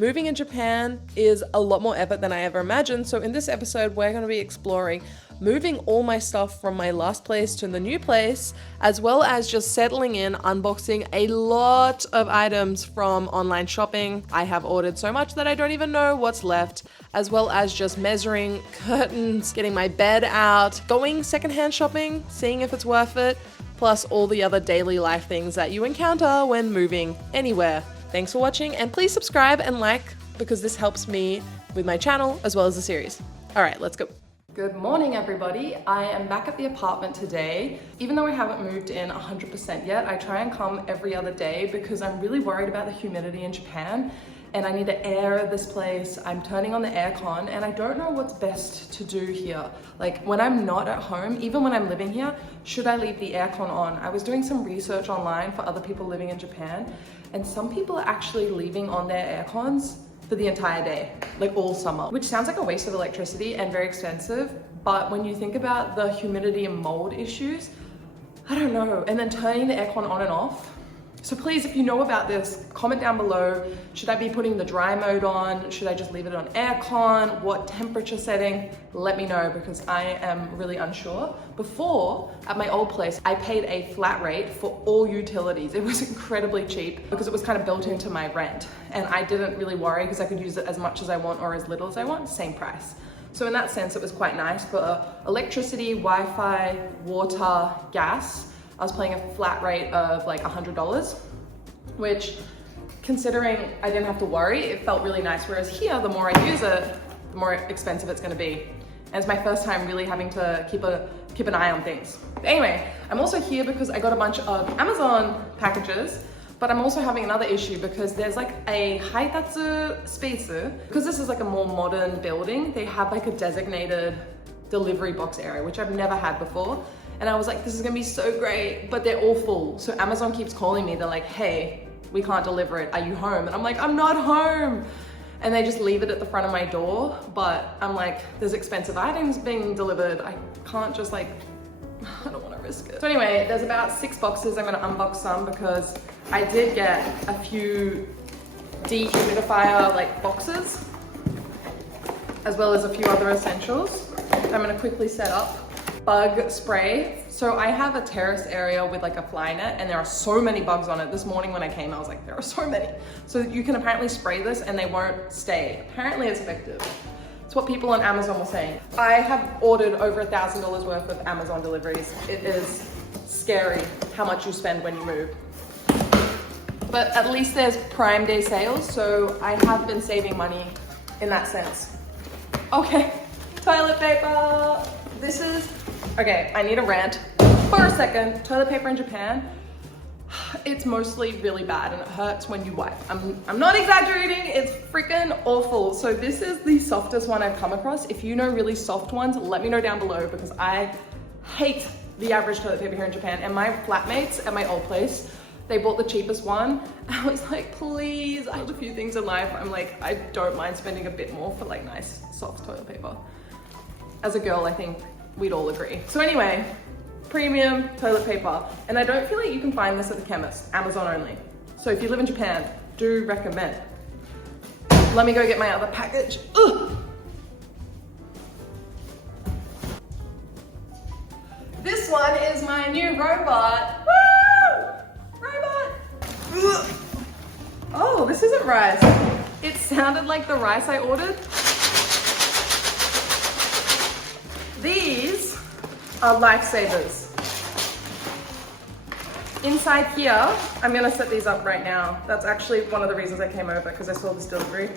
Moving in Japan is a lot more effort than I ever imagined, so in this episode we're going to be exploring moving all my stuff from my last place to the new place, as well as just settling in, unboxing a lot of items from online shopping. I have ordered so much that I don't even know what's left, as well as just measuring curtains, getting my bed out, going secondhand shopping, seeing if it's worth it, plus all the other daily life things that you encounter when moving anywhere. Thanks for watching, and please subscribe and like because this helps me with my channel as well as the series. All right, let's go. Good morning, everybody. I am back at the apartment today. Even though I haven't moved in 100% yet, I try and come every other day because I'm really worried about the humidity in Japan and I need to air this place. I'm turning on the aircon and I don't know what's best to do here. Like when I'm not at home, even when I'm living here, should I leave the aircon on? I was doing some research online for other people living in Japan, and some people are actually leaving on their aircons for the entire day, like all summer, which sounds like a waste of electricity and very expensive. But when you think about the humidity and mold issues, I don't know. And then turning the aircon on and off. So please, if you know about this, comment down below. Should I be putting the dry mode on? Should I just leave it on aircon? What temperature setting? Let me know because I am really unsure. Before, at my old place, I paid a flat rate for all utilities. It was incredibly cheap because it was kind of built into my rent. And I didn't really worry because I could use it as much as I want or as little as I want, same price. So in that sense, it was quite nice. For electricity, Wi-Fi, water, gas, I was paying a flat rate of like $100, which considering I didn't have to worry, it felt really nice. Whereas here, the more I use it, the more expensive it's gonna be. And it's my first time really having to keep an eye on things. But anyway, I'm also here because I got a bunch of Amazon packages, but I'm also having another issue because there's like a haitatsu space. Because this is like a more modern building, they have like a designated delivery box area, which I've never had before. And I was like, this is gonna be so great, but they're all full. So Amazon keeps calling me. They're like, hey, we can't deliver it. Are you home? And I'm like, I'm not home. And they just leave it at the front of my door. But I'm like, there's expensive items being delivered. I can't just like, I don't wanna risk it. So anyway, there's about 6 boxes. I'm gonna unbox some because I did get a few dehumidifier like boxes, as well as a few other essentials. I'm gonna quickly set up. Bug spray. So I have a terrace area with like a fly net and there are so many bugs on it. This morning when I came, I was like, there are so many. So you can apparently spray this and they won't stay. Apparently it's effective. It's what people on Amazon were saying. I have ordered over $1,000 worth of Amazon deliveries. It is scary how much you spend when you move. But at least there's Prime Day sales, so I have been saving money in that sense. Okay, toilet paper. This is, okay, I need a rant for a second. Toilet paper in Japan, it's mostly really bad and it hurts when you wipe. I'm not exaggerating, it's freaking awful. So this is the softest one I've come across. If you know really soft ones, let me know down below because I hate the average toilet paper here in Japan. And my flatmates at my old place, they bought the cheapest one. I was like, please, I have a few things in life. I'm like, I don't mind spending a bit more for like nice soft toilet paper. As a girl, I think we'd all agree. So anyway, premium toilet paper. And I don't feel like you can find this at the chemist, Amazon only. So if you live in Japan, do recommend. Let me go get my other package. Ugh. This one is my new robot. Woo! Robot! Ugh. Oh, this isn't rice. It sounded like the rice I ordered. These are lifesavers. Inside here, I'm gonna set these up right now. That's actually one of the reasons I came over because I saw this delivery.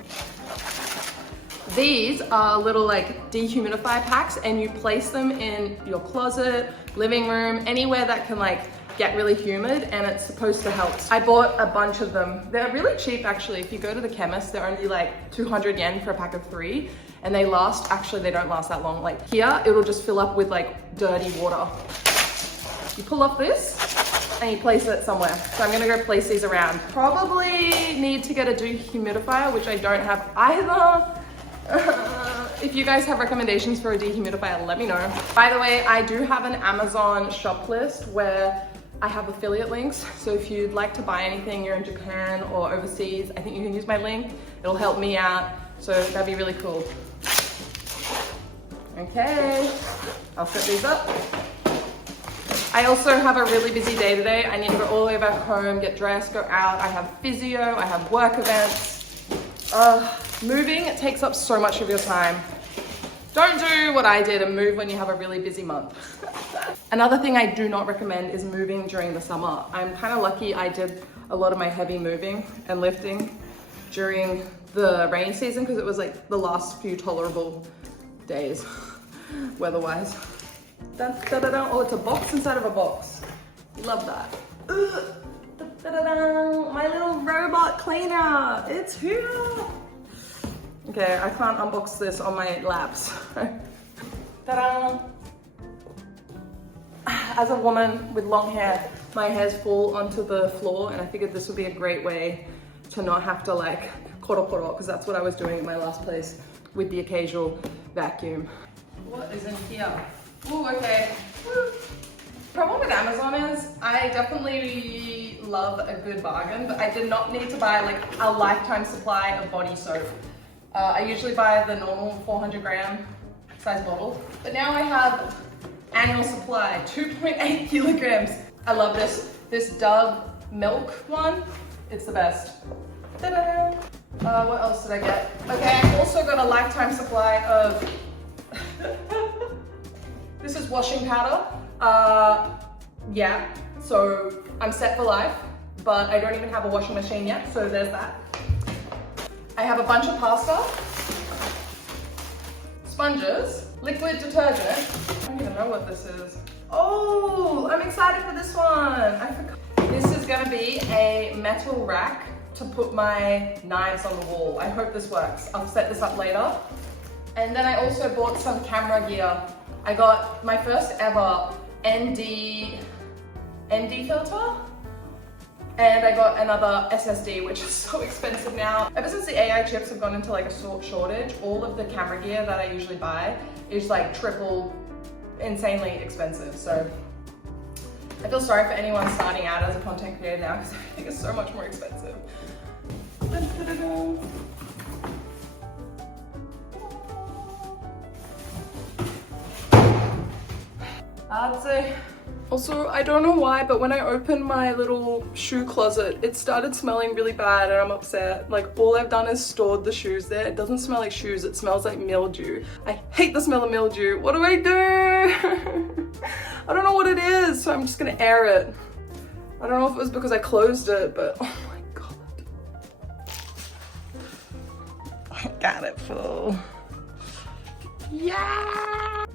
These are little like dehumidifier packs and you place them in your closet, living room, anywhere that can like get really humid and it's supposed to help. I bought a bunch of them. They're really cheap actually. If you go to the chemist, they're only like 200 yen for a pack of 3 and they last, actually they don't last that long. Like here, it'll just fill up with like dirty water. You pull off this and you place it somewhere. So I'm gonna go place these around. Probably need to get a dehumidifier, which I don't have either. If you guys have recommendations for a dehumidifier, let me know. By the way, I do have an Amazon shop list where I have affiliate links, so if you'd like to buy anything, you're in Japan or overseas, I think you can use my link. It'll help me out, so that'd be really cool. Okay, I'll set these up. I also have a really busy day today. I need to go all the way back home, get dressed, go out. I have physio, I have work events. Moving, it takes up so much of your time. Don't do what I did and move when you have a really busy month. Another thing I do not recommend is moving during the summer. I'm kind of lucky I did a lot of my heavy moving and lifting during the rainy season because it was like the last few tolerable days, weather-wise. Oh, it's a box inside of a box. Love that. My little robot cleaner, it's here. Okay, I can't unbox this on my laps. Ta-da! As a woman with long hair, my hairs fall onto the floor, and I figured this would be a great way to not have to like koro, because that's what I was doing at my last place with the occasional vacuum. What is in here? Ooh, okay. Woo. Problem with Amazon is I definitely love a good bargain, but I did not need to buy like a lifetime supply of body soap. I usually buy the normal 400 gram size bottle, but now I have annual supply, 2.8 kilograms. I love this. This Dove milk one, it's the best. Ta-da! What else did I get? Okay, I also got a lifetime supply of, this is washing powder. Yeah, so I'm set for life, but I don't even have a washing machine yet, so there's that. I have a bunch of pasta, sponges, liquid detergent. I don't even know what this is. Oh, I'm excited for this one. I forgot. This is gonna be a metal rack to put my knives on the wall. I hope this works. I'll set this up later. And then I also bought some camera gear. I got my first ever ND filter. And I got another SSD, which is so expensive now. Ever since the AI chips have gone into like a shortage, all of the camera gear that I usually buy is like triple insanely expensive. So I feel sorry for anyone starting out as a content creator now because I think it's so much more expensive. I'd say. Also, I don't know why, but when I opened my little shoe closet, it started smelling really bad and I'm upset. Like, all I've done is stored the shoes there. It doesn't smell like shoes, it smells like mildew. I hate the smell of mildew. What do I do? I don't know what it is, so I'm just gonna air it. I don't know if it was because I closed it, but oh my god. I got it full. Yeah!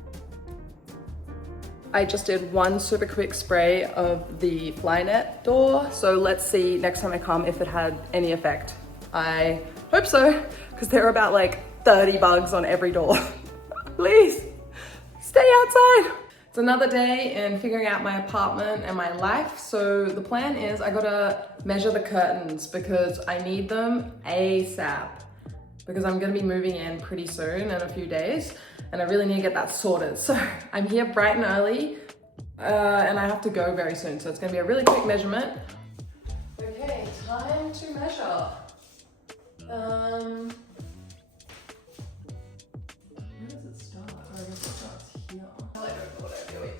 I just did one super quick spray of the fly net door, so let's see next time I come if it had any effect. I hope so, because there are about like 30 bugs on every door. Please, stay outside. It's another day in figuring out my apartment and my life, so the plan is I gotta measure the curtains because I need them ASAP, because I'm gonna be moving in pretty soon in a few days. And I really need to get that sorted. So I'm here bright and early and I have to go very soon. So it's gonna be a really quick measurement. Okay, time to measure. Where does it start? Oh, I guess it starts here. I don't know what I'm doing.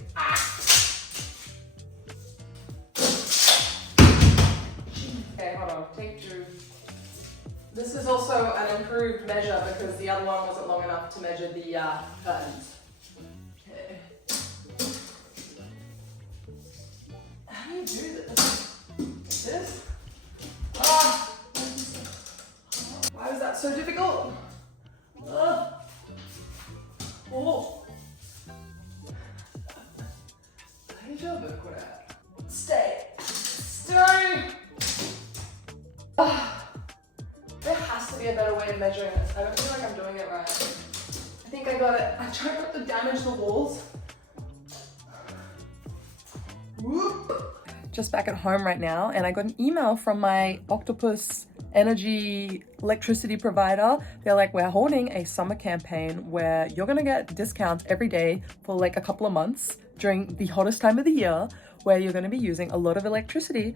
Okay, hold on, take two. This is also an improved measure because the other one wasn't long enough to measure the curtains. Okay. How do you do this? This? Ah! Why is that so difficult? Oh! Stay. Stay! There has to be a better way of measuring this. I don't feel like I'm doing it right. I think I got it. I tried not to damage the walls. Whoop. Just back at home right now, and I got an email from my Octopus energy electricity provider. They're like, we're holding a summer campaign where you're gonna get discounts every day for like a couple of months during the hottest time of the year. where you're going to be using a lot of electricity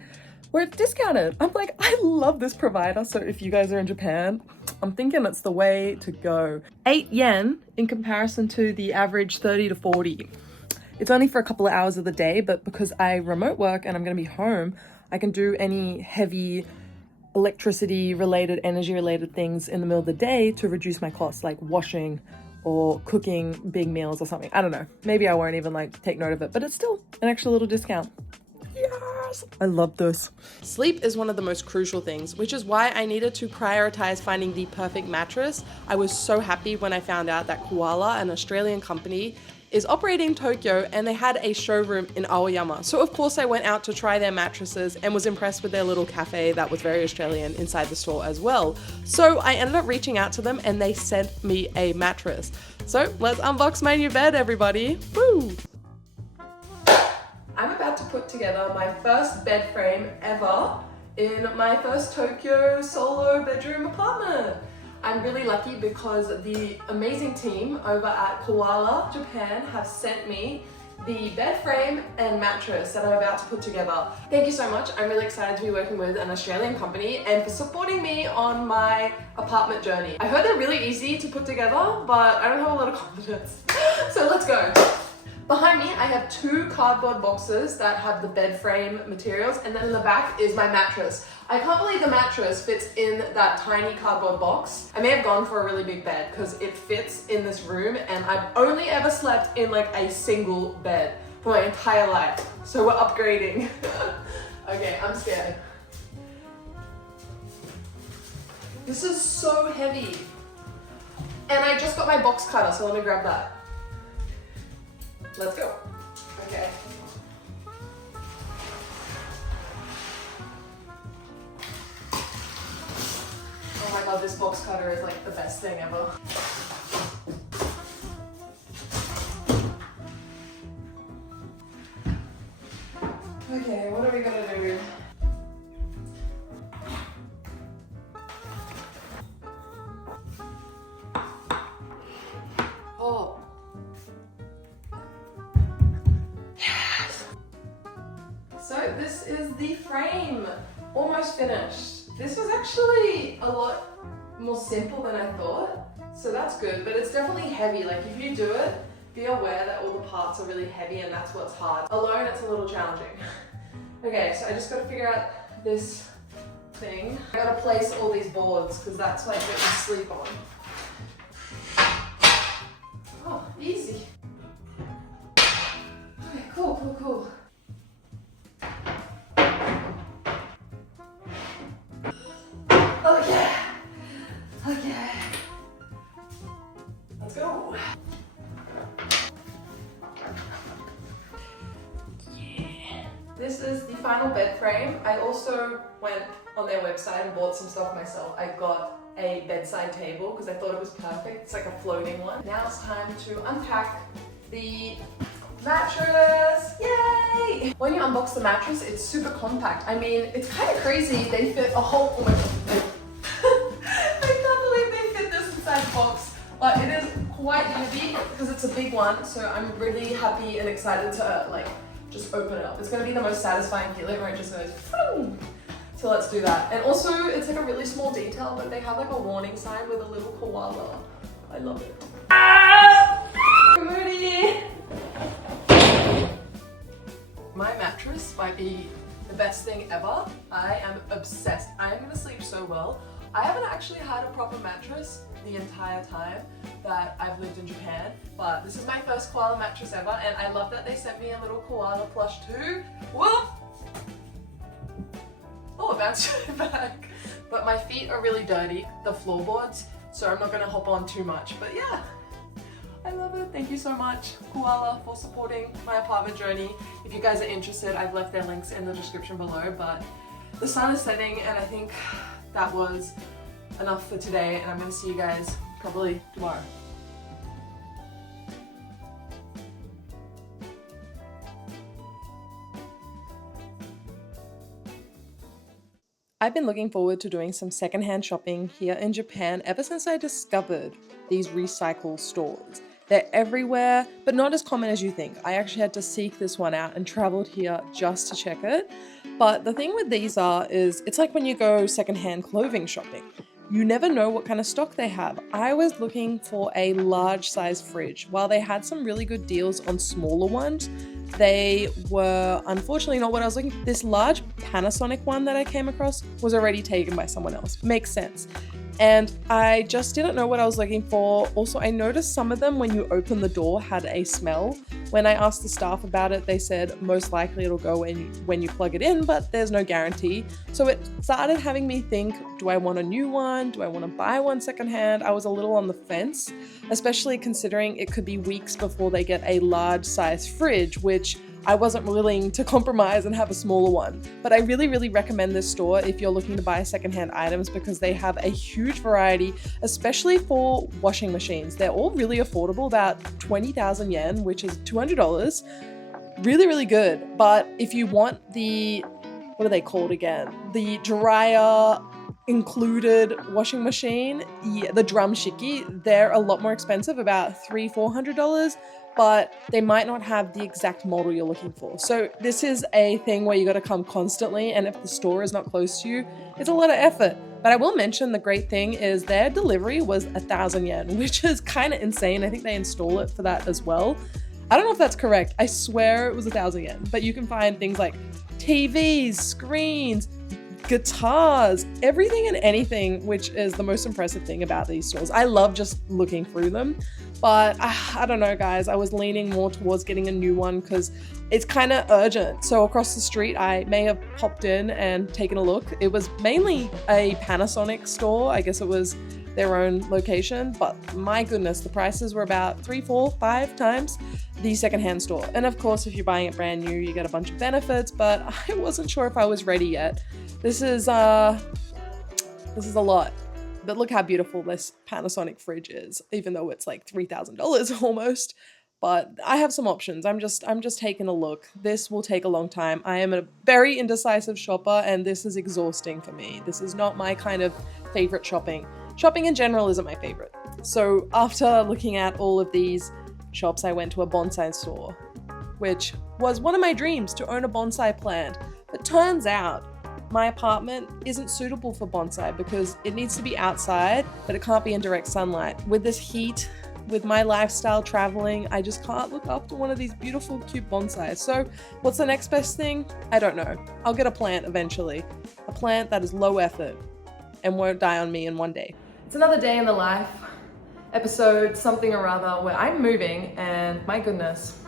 where it's discounted. I'm like, I love this provider. So if you guys are in Japan, I'm thinking it's the way to go. 8 yen in comparison to the average 30 to 40. It's only for a couple of hours of the day, but because I remote work and I'm going to be home, I can do any heavy electricity related, energy related things in the middle of the day to reduce my costs, like washing or cooking big meals or something. I don't know. Maybe I won't even like take note of it, but it's still an extra little discount. Yes, I love this. Sleep is one of the most crucial things, which is why I needed to prioritize finding the perfect mattress. I was so happy when I found out that Koala, an Australian company, is operating in Tokyo, and they had a showroom in Aoyama. So of course I went out to try their mattresses and was impressed with their little cafe that was very Australian inside the store as well. So I ended up reaching out to them and they sent me a mattress. So let's unbox my new bed, everybody. Woo! I'm about to put together my first bed frame ever in my first Tokyo solo bedroom apartment. I'm really lucky because the amazing team over at Koala, Japan have sent me the bed frame and mattress that I'm about to put together. Thank you so much. I'm really excited to be working with an Australian company and for supporting me on my apartment journey. I heard they're really easy to put together, but I don't have a lot of confidence. So let's go. Behind me, I have 2 cardboard boxes that have the bed frame materials, and then in the back is my mattress. I can't believe the mattress fits in that tiny cardboard box. I may have gone for a really big bed because it fits in this room, and I've only ever slept in like a single bed for my entire life. So we're upgrading. Okay, I'm scared. This is so heavy. And I just got my box cutter, so let me grab that. Let's go. Okay. Oh my god, this box cutter is like the best thing ever. Okay, what are we gonna do? Oh. So this is the frame, almost finished. This was actually a lot more simple than I thought, so that's good, but it's definitely heavy. Like if you do it, be aware that all the parts are really heavy and that's what's hard. Alone, it's a little challenging. Okay, so I just gotta figure out this thing. I gotta place all these boards because that's like what you sleep on. Oh, easy. Okay, cool. Okay. Let's go. Yeah. This is the final bed frame. I also went on their website and bought some stuff myself. I got a bedside table because I thought it was perfect. It's like a floating one. Now it's time to unpack the mattress. Yay! When you unbox the mattress, it's super compact. I mean, it's kind of crazy. They fit a whole, oh my god. Box, but it is quite heavy because it's a big one, so I'm really happy and excited to like just open it up. It's going to be the most satisfying feeling where it just goes boom. So let's do that. And also it's like a really small detail, but they have like a warning sign with a little koala. I love it. Moody. My mattress might be the best thing ever. I am obsessed. I am going to sleep so well. I haven't actually had a proper mattress the entire time that I've lived in Japan, but this is my first koala mattress ever, and I love that they sent me a little koala plush too. Whoop! Oh, it bounced right back. But my feet are really dirty, the floorboards, so I'm not gonna hop on too much, but yeah. I love it. Thank you so much, Koala, for supporting my apartment journey. If you guys are interested, I've left their links in the description below, but the sun is setting and I think that was enough for today, and I'm going to see you guys probably tomorrow. I've been looking forward to doing some secondhand shopping here in Japan ever since I discovered these recycle stores. They're everywhere, but not as common as you think. I actually had to seek this one out and traveled here just to check it. But the thing with these is it's like when you go secondhand clothing shopping. You never know what kind of stock they have. I was looking for a large size fridge. While they had some really good deals on smaller ones, they were unfortunately not what I was looking for. This large Panasonic one that I came across was already taken by someone else. Makes sense. And I just didn't know what I was looking for. Also, I noticed some of them when you open the door had a smell. When I asked the staff about it, they said most likely it'll go when you plug it in, but there's no guarantee. So it started having me think, do I want a new one? Do I want to buy one secondhand? I was a little on the fence, especially considering it could be weeks before they get a large size fridge, which I wasn't willing to compromise and have a smaller one. But I really, really recommend this store if you're looking to buy secondhand items because they have a huge variety, especially for washing machines. They're all really affordable, about 20,000 yen, which is $200. Really, really good. But if you want the, what are they called again? The dryer included washing machine, yeah, the drumshiki, they're a lot more expensive, about $300-400, but they might not have the exact model you're looking for. So this is a thing where you got to come constantly, and if the store is not close to you, it's a lot of effort. But I will mention the great thing is their delivery was 1,000 yen, which is kind of insane. I think they install it for that as well. I don't know if that's correct. I swear it was 1,000 yen, but you can find things like TVs, screens, guitars, everything and anything, which is the most impressive thing about these stores. I love just looking through them, but I don't know, guys. I was leaning more towards getting a new one because it's kind of urgent. So across the street, I may have popped in and taken a look. It was mainly a Panasonic store. I guess it was their own location, but my goodness, the prices were about 3, 4, 5 times the secondhand store. And of course, if you're buying it brand new, you get a bunch of benefits, but I wasn't sure if I was ready yet. This is a lot, but look how beautiful this Panasonic fridge is, even though it's like $3,000 almost. But I have some options. I'm just taking a look. This will take a long time. I am a very indecisive shopper, and this is exhausting for me. This is not my kind of favorite shopping. Shopping in general isn't my favorite. So after looking at all of these shops, I went to a bonsai store, which was one of my dreams, to own a bonsai plant. But turns out my apartment isn't suitable for bonsai because it needs to be outside, but it can't be in direct sunlight. With this heat, with my lifestyle traveling, I just can't look after one of these beautiful, cute bonsais. So what's the next best thing? I don't know. I'll get a plant eventually. A plant that is low effort and won't die on me in one day. It's another day in the life, episode something or other, where I'm moving and my goodness,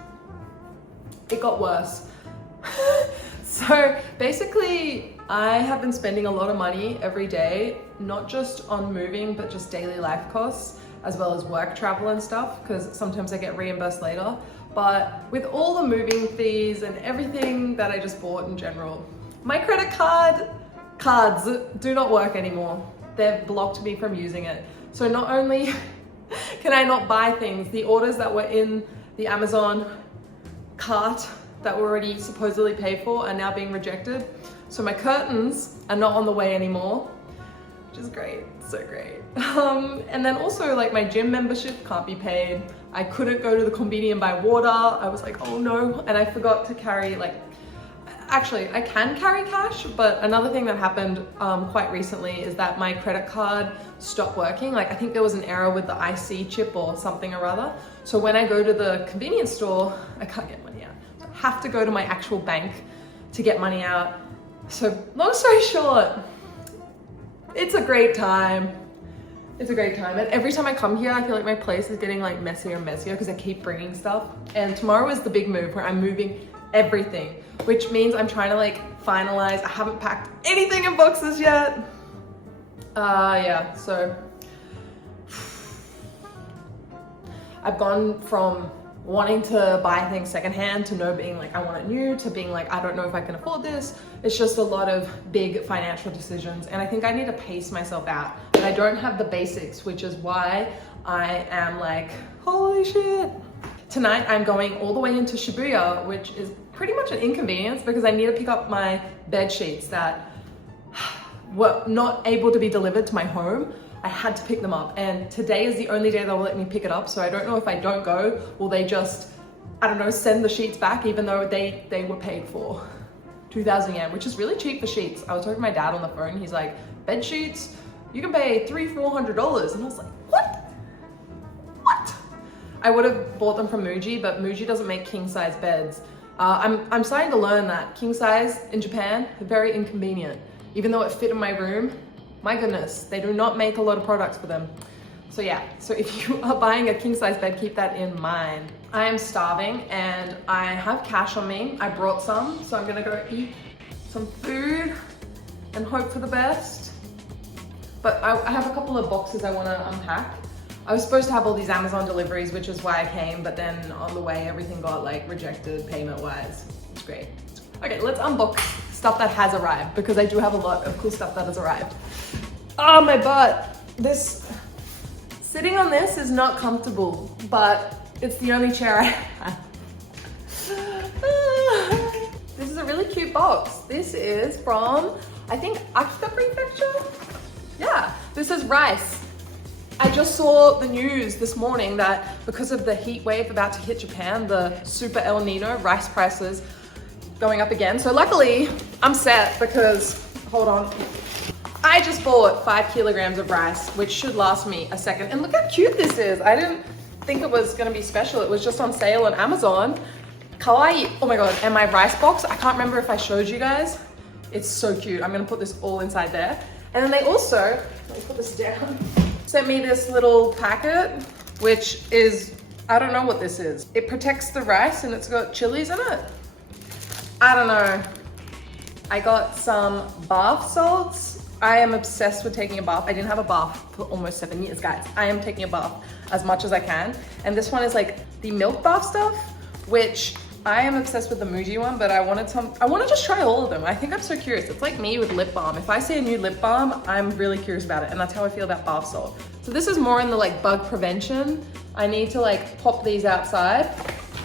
it got worse. So basically, I have been spending a lot of money every day, not just on moving, but just daily life costs, as well as work travel and stuff, because sometimes I get reimbursed later. But with all the moving fees and everything that I just bought in general, my credit cards do not work anymore. They've blocked me from using it. So not only can I not buy things, the orders that were in the Amazon cart that were already supposedly paid for are now being rejected. So my curtains are not on the way anymore, which is great, so great. And then also like my gym membership can't be paid. I couldn't go to the convenience and buy water. I was like, oh no. And I forgot to carry actually I can carry cash, but another thing that happened quite recently is that my credit card stopped working. Like I think there was an error with the IC chip or something or other. So when I go to the convenience store, I can't get money out. So I have to go to my actual bank to get money out. So long story short, it's a great time. It's a great time. And every time I come here, I feel like my place is getting like messier and messier because I keep bringing stuff. And tomorrow is the big move where I'm moving everything, which means I'm trying to like finalize. I haven't packed anything in boxes yet. Yeah, so I've gone from wanting to buy things secondhand to no being like I want it new to being like I don't know if I can afford this. It's just a lot of big financial decisions, and I think I need to pace myself out. And I don't have the basics, which is why I am like, holy shit. Tonight I'm going all the way into Shibuya, which is pretty much an inconvenience because I need to pick up my bed sheets that were not able to be delivered to my home, I had to pick them up. And today is the only day they'll let me pick it up. So I don't know if I don't go, will they just, I don't know, send the sheets back even though they were paid for 2,000 yen, which is really cheap for sheets. I was talking to my dad on the phone. He's like, bed sheets, you can pay $300-400. And I was like, what? What? I would have bought them from Muji, but Muji doesn't make king size beds. I'm starting to learn that king size in Japan are very inconvenient. Even though it fit in my room, my goodness, they do not make a lot of products for them. So yeah, so if you are buying a king size bed, keep that in mind. I am starving and I have cash on me. I brought some, so I'm gonna go eat some food and hope for the best. But I have a couple of boxes I wanna unpack. I was supposed to have all these Amazon deliveries, which is why I came, but then on the way, everything got like rejected payment-wise. It's great. Okay, let's unbox stuff that has arrived because I do have a lot of cool stuff that has arrived. Oh, my butt. Sitting on this is not comfortable, but it's the only chair I have. This is a really cute box. This is from, I think, Akita Prefecture? Yeah, this is rice. I just saw the news this morning that because of the heat wave about to hit Japan, the super El Nino, rice prices going up again. So luckily I'm set because, hold on, I just bought 5 kilograms of rice, which should last me a second. And look how cute this is. I didn't think it was gonna be special. It was just on sale on Amazon. Kawaii, oh my God. And my rice box, I can't remember if I showed you guys. It's so cute. I'm gonna put this all inside there. And then they also, let me put this down, sent me this little packet, which is, I don't know what this is. It protects the rice and it's got chilies in it. I don't know. I got some bath salts. I am obsessed with taking a bath. I didn't have a bath for almost 7 years, guys. I am taking a bath as much as I can. And this one is like the milk bath stuff, which I am obsessed with the Muji one, but I want to just try all of them. I think I'm so curious. It's like me with lip balm. If I see a new lip balm, I'm really curious about it. And that's how I feel about bath salt. So this is more in the like bug prevention. I need to like pop these outside.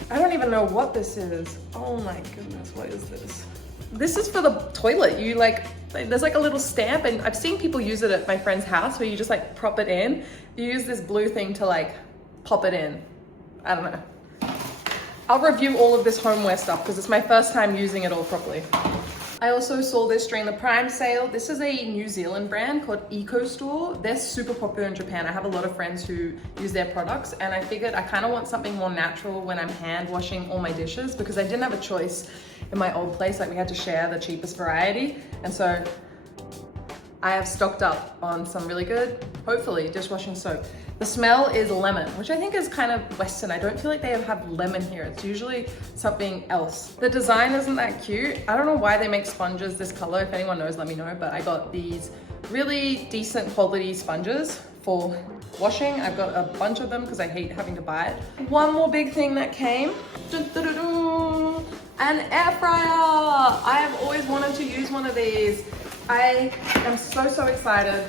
I don't even know what this is. Oh my goodness, what is this? This is for the toilet. You like, there's like a little stamp and I've seen people use it at my friend's house where you just like prop it in. You use this blue thing to like pop it in. I don't know. I'll review all of this homeware stuff because it's my first time using it all properly. I also saw this during the Prime sale. This is a New Zealand brand called Eco Store. They're super popular in Japan. I have a lot of friends who use their products and I figured I kind of want something more natural when I'm hand washing all my dishes because I didn't have a choice in my old place. Like we had to share the cheapest variety. And so I have stocked up on some really good, hopefully, dishwashing soap. The smell is lemon, which I think is kind of Western. I don't feel like they have lemon here. It's usually something else. The design isn't that cute. I don't know why they make sponges this color. If anyone knows, let me know. But I got these really decent quality sponges for washing. I've got a bunch of them because I hate having to buy it. One more big thing that came. An air fryer. I have always wanted to use one of these. I am so excited.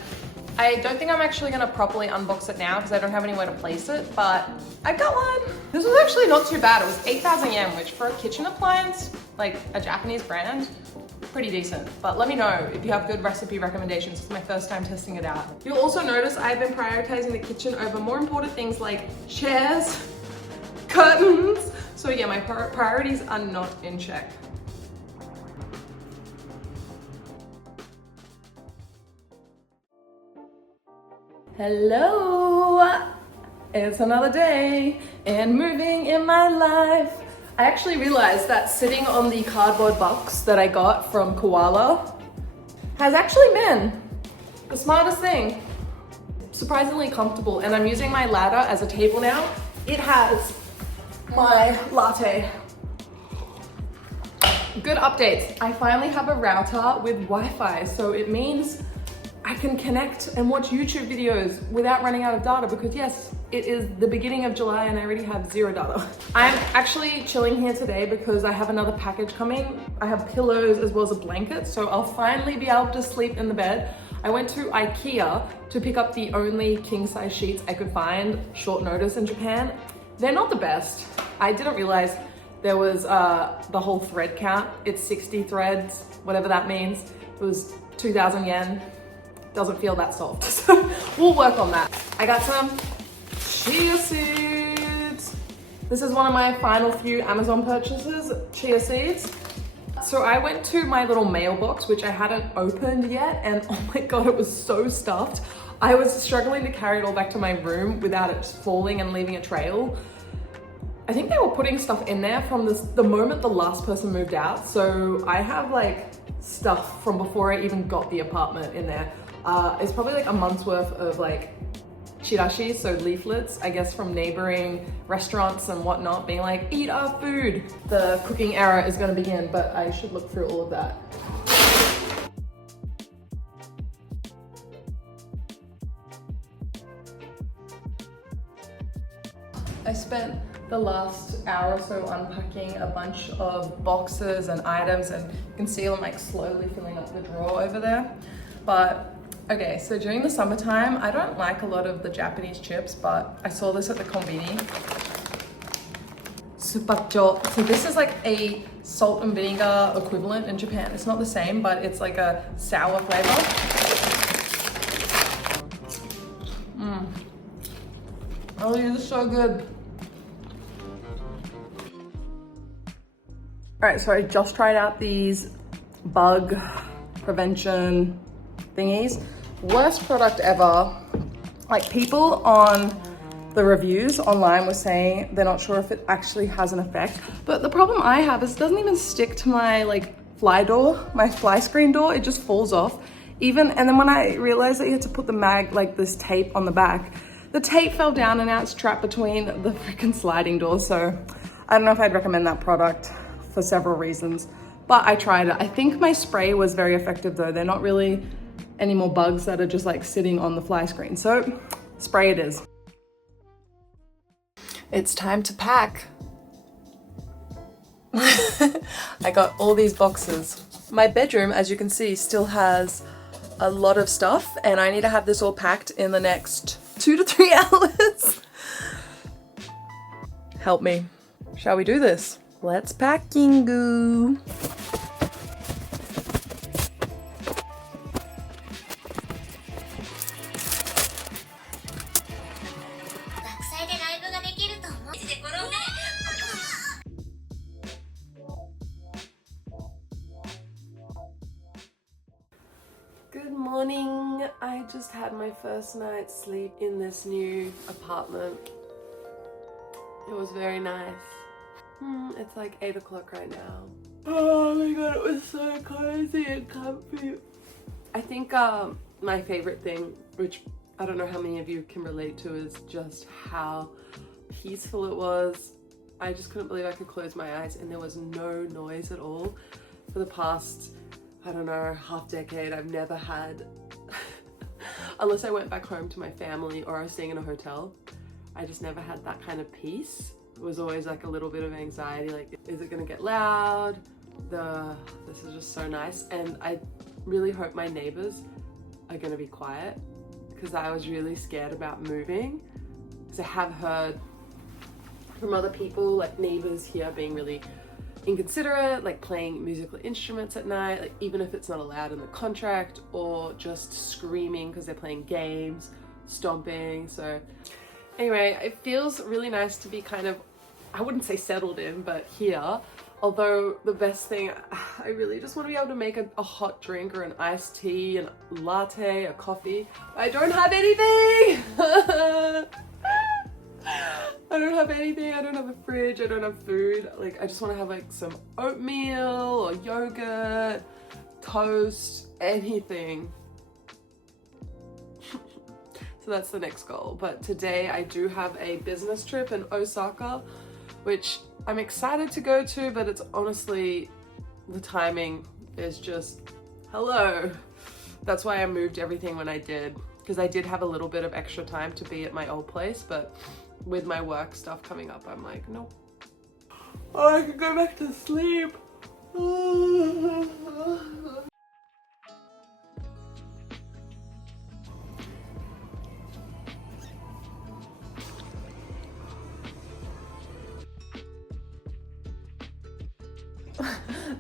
I don't think I'm actually gonna properly unbox it now because I don't have anywhere to place it, but I got one. This was actually not too bad. It was 8,000 yen, which for a kitchen appliance, like a Japanese brand, pretty decent. But let me know if you have good recipe recommendations. It's my first time testing it out. You'll also notice I've been prioritizing the kitchen over more important things like chairs, curtains. So yeah, my priorities are not in check. Hello, it's another day and moving in my life. I actually realized that sitting on the cardboard box that I got from Koala has actually been the smartest thing. Surprisingly comfortable, and I'm using my ladder as a table now. It has my latte. Good updates. I finally have a router with Wi-Fi, so it means I can connect and watch YouTube videos without running out of data because yes, it is the beginning of July and I already have 0 data. I'm actually chilling here today because I have another package coming. I have pillows as well as a blanket, so I'll finally be able to sleep in the bed. I went to IKEA to pick up the only king size sheets I could find short notice in Japan. They're not the best. I didn't realize there was the whole thread count. It's 60 threads, whatever that means. It was 2,000 yen. Doesn't feel that soft. So we'll work on that. I got some chia seeds. This is one of my final few Amazon purchases, chia seeds. So I went to my little mailbox, which I hadn't opened yet, and oh my god, it was so stuffed. I was struggling to carry it all back to my room without it falling and leaving a trail. I think they were putting stuff in there from the moment the last person moved out. So I have like stuff from before I even got the apartment in there. It's probably like a month's worth of like chirashi, so leaflets, I guess from neighboring restaurants and whatnot, being like, eat our food. The cooking era is gonna begin, but I should look through all of that. I spent the last hour or so unpacking a bunch of boxes and items, and you can see I'm like slowly filling up the drawer over there. But okay, so during the summertime, I don't like a lot of the Japanese chips, but I saw this at the konbini. Supacho. So this is like a salt and vinegar equivalent in Japan. It's not the same, but it's like a sour flavor. Oh, this is so good. All right, so I just tried out these bug prevention thingies. Worst product ever. Like, people on the reviews online were saying they're not sure if it actually has an effect, but the problem I have is it doesn't even stick to my like fly door, my fly screen door. It just falls off. And then when I realized that you had to put the like this tape on the back, the tape fell down and now it's trapped between the freaking sliding doors. So I don't know if I'd recommend that product for several reasons, but I tried it. I think my spray was very effective though. They're not really any more bugs that are just like sitting on the fly screen. So spray it is. It's time to pack. I got all these boxes. My bedroom, as you can see, still has a lot of stuff, and I need to have this all packed in the next 2 to 3 hours. Help me. Shall we do this? Let's pack, Kingu. Good morning. I just had my first night's sleep in this new apartment. It was very nice. It's like 8 o'clock right now. Oh my god, it was so cozy and comfy. I think my favorite thing, which I don't know how many of you can relate to, is just how peaceful it was. I just couldn't believe I could close my eyes and there was no noise at all. For the past, I don't know, half decade, I've never had, unless I went back home to my family or I was staying in a hotel, I just never had that kind of peace. It was always like a little bit of anxiety, like, is it gonna get loud? This is just so nice. And I really hope my neighbors are gonna be quiet, because I was really scared about moving, because I have heard from other people, like neighbors here being really inconsiderate, like playing musical instruments at night, like even if it's not allowed in the contract, or just screaming because they're playing games, stomping. So anyway, it feels really nice to be kind of, I wouldn't say settled in, but here. Although the best thing, I really just want to be able to make a hot drink or an iced tea, a latte, a coffee. I don't have anything! I don't have anything. I don't have a fridge. I don't have food. Like, I just want to have like some oatmeal or yogurt, toast, anything. So that's the next goal. But today I do have a business trip in Osaka, which I'm excited to go to, but it's honestly, the timing is just, hello. That's why I moved everything when I did, because I did have a little bit of extra time to be at my old place, but with my work stuff coming up, I'm like, nope. Oh, I can go back to sleep.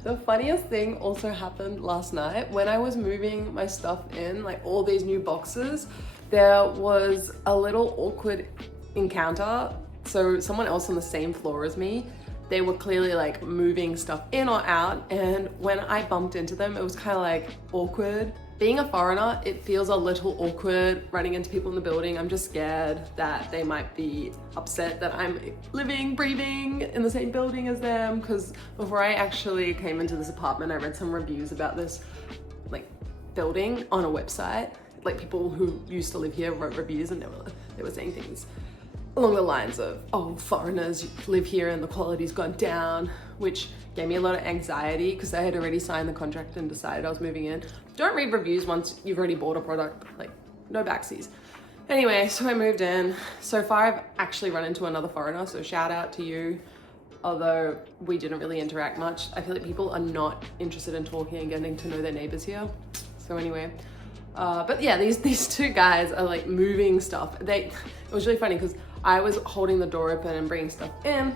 The funniest thing also happened last night when I was moving my stuff in, like all these new boxes. There was a little awkward encounter. So someone else on the same floor as me, they were clearly like moving stuff in or out, and when I bumped into them, it was kind of like awkward. Being a foreigner, it feels a little awkward running into people in the building. I'm just scared that they might be upset that I'm living, breathing in the same building as them, because before I actually came into this apartment, I read some reviews about this like building on a website. Like people who used to live here wrote reviews, and they were saying things along the lines of, oh, foreigners live here and the quality's gone down, which gave me a lot of anxiety because I had already signed the contract and decided I was moving in. Don't read reviews once you've already bought a product, like no backsies. Anyway, so I moved in. So far I've actually run into another foreigner, so shout out to you. Although we didn't really interact much. I feel like people are not interested in talking and getting to know their neighbors here. So anyway, but yeah, these two guys are like moving stuff. It was really funny because I was holding the door open and bringing stuff in,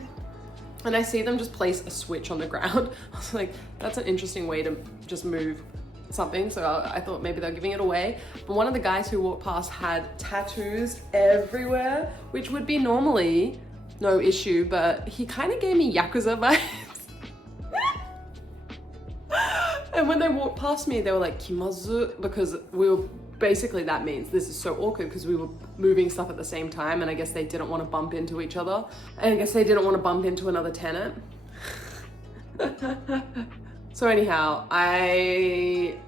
and I see them just place a switch on the ground. I was like, that's an interesting way to just move something. So I thought maybe they're giving it away. But one of the guys who walked past had tattoos everywhere, which would be normally no issue, but he kind of gave me Yakuza vibes. And when they walked past me, they were like, Kimazu, because we were, basically that means this is so awkward because we were moving stuff at the same time, and I guess they didn't want to bump into each other. And I guess they didn't want to bump into another tenant. So anyhow, I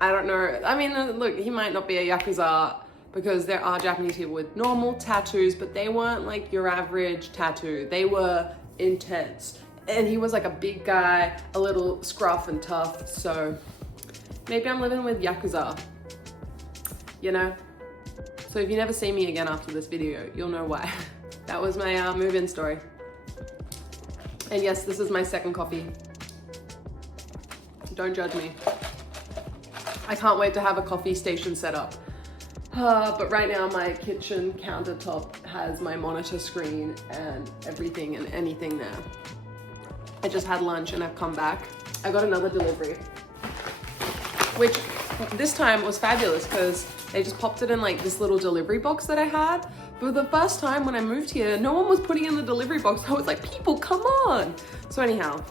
don't know. I mean, look, he might not be a Yakuza because there are Japanese people with normal tattoos, but they weren't like your average tattoo. They were intense. And he was like a big guy, a little scruff and tough. So maybe I'm living with Yakuza, you know? So if you never see me again after this video, you'll know why. That was my move-in story. And yes, this is my second coffee. Don't judge me. I can't wait to have a coffee station set up. But right now my kitchen countertop has my monitor screen and everything and anything there. I just had lunch and I've come back. I got another delivery, which this time was fabulous because they just popped it in like this little delivery box that I had. But the first time when I moved here, no one was putting in the delivery box. I was like, people, come on. So anyhow,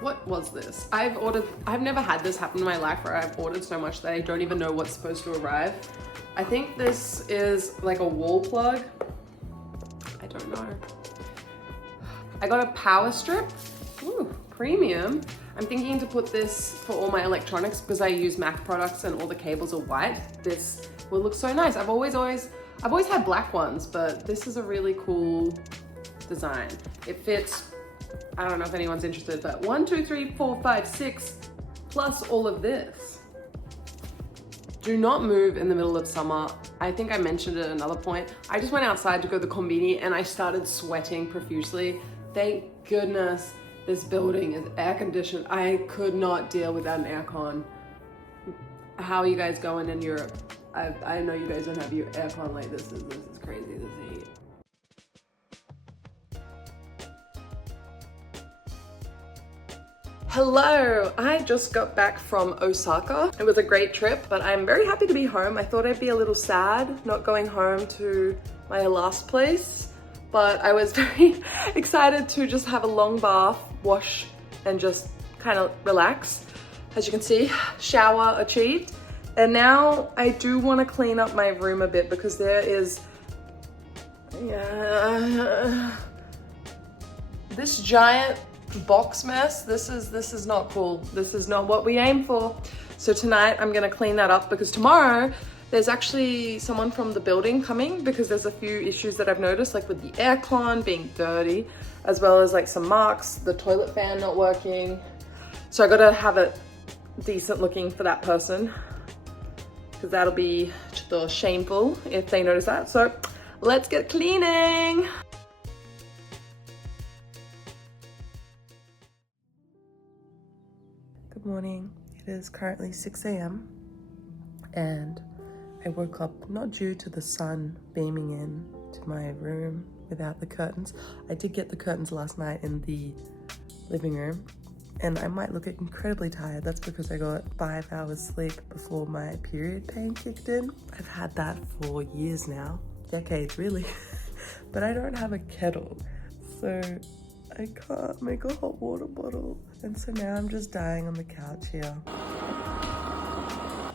what was this? I've never had this happen in my life where I've ordered so much that I don't even know what's supposed to arrive. I think this is like a wall plug. I don't know. I got a power strip. Ooh, premium. I'm thinking to put this for all my electronics because I use Mac products and all the cables are white. This will look so nice. I've always had black ones, but this is a really cool design. It fits, I don't know if anyone's interested, but 1, 2, 3, 4, 5, 6, plus all of this. Do not move in the middle of summer. I think I mentioned it at another point. I just went outside to go to the combini and I started sweating profusely. Thank goodness this building is air conditioned. I could not deal without an aircon. How are you guys going in Europe? I know you guys don't have your aircon like this. This is crazy, this heat. Hello, I just got back from Osaka. It was a great trip, but I'm very happy to be home. I thought I'd be a little sad not going home to my last place, but I was very excited to just have a long bath, wash, and just kind of relax. As you can see, shower achieved. And now I do want to clean up my room a bit because there is this giant box mess. This is not cool. This is not what we aim for. So tonight I'm gonna clean that up because tomorrow there's actually someone from the building coming because there's a few issues that I've noticed, like with the aircon being dirty, as well as like some marks, the toilet fan not working. So I gotta have it decent looking for that person because that'll be shameful if they notice that. So let's get cleaning. Good morning. It is currently 6 a.m. and I woke up not due to the sun beaming in to my room without the curtains. I did get the curtains last night in the living room. And I might look incredibly tired. That's because I got 5 hours sleep before my period pain kicked in. I've had that for years now, decades really. But I don't have a kettle, so I can't make a hot water bottle. And so now I'm just dying on the couch here.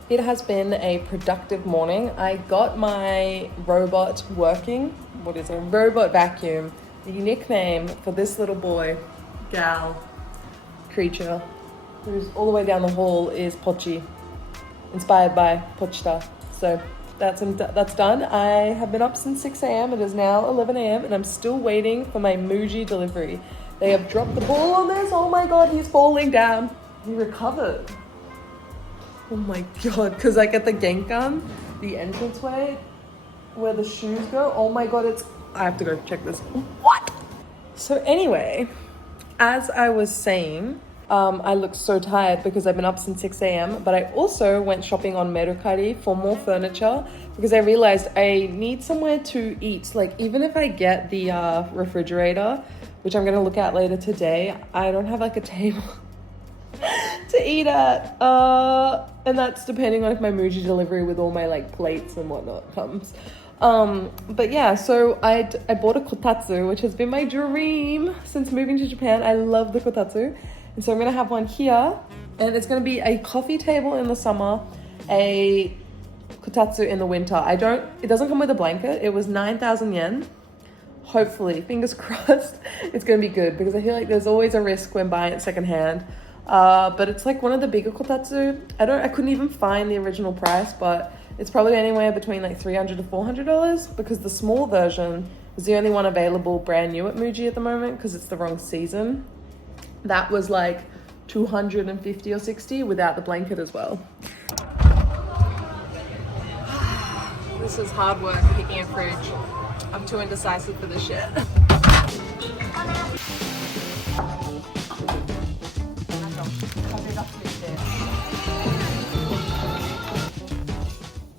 It has been a productive morning. I got my robot working. What is it? Robot vacuum. The nickname for this little boy, gal, creature, who's all the way down the hall is Pochi, inspired by Pochita. So that's done. I have been up since 6 a.m. It is now 11 a.m. and I'm still waiting for my Muji delivery. They have dropped the ball on this. Oh my god, he's falling down. He recovered. Oh my god, because like at the Genkan, the entranceway where the shoes go, oh my god, I have to go check this. What? So anyway, as I was saying, I look so tired because I've been up since 6 a.m. But I also went shopping on Mercari for more furniture because I realized I need somewhere to eat. Like even if I get the refrigerator, which I'm going to look at later today, I don't have like a table to eat at. And that's depending on if my Muji delivery with all my like plates and whatnot comes. But yeah, so I bought a kotatsu, which has been my dream since moving to Japan. I love the kotatsu. And so I'm going to have one here. And it's going to be a coffee table in the summer, a kotatsu in the winter. It doesn't come with a blanket. It was 9,000 yen. Hopefully, fingers crossed, it's going to be good because I feel like there's always a risk when buying it secondhand. But it's like one of the bigger kotatsu. I couldn't even find the original price, but it's probably anywhere between like $300 to $400 because the small version is the only one available brand new at Muji at the moment because it's the wrong season. That was like $250 or $60 without the blanket as well. This is hard work picking a fridge. I'm too indecisive for this shit.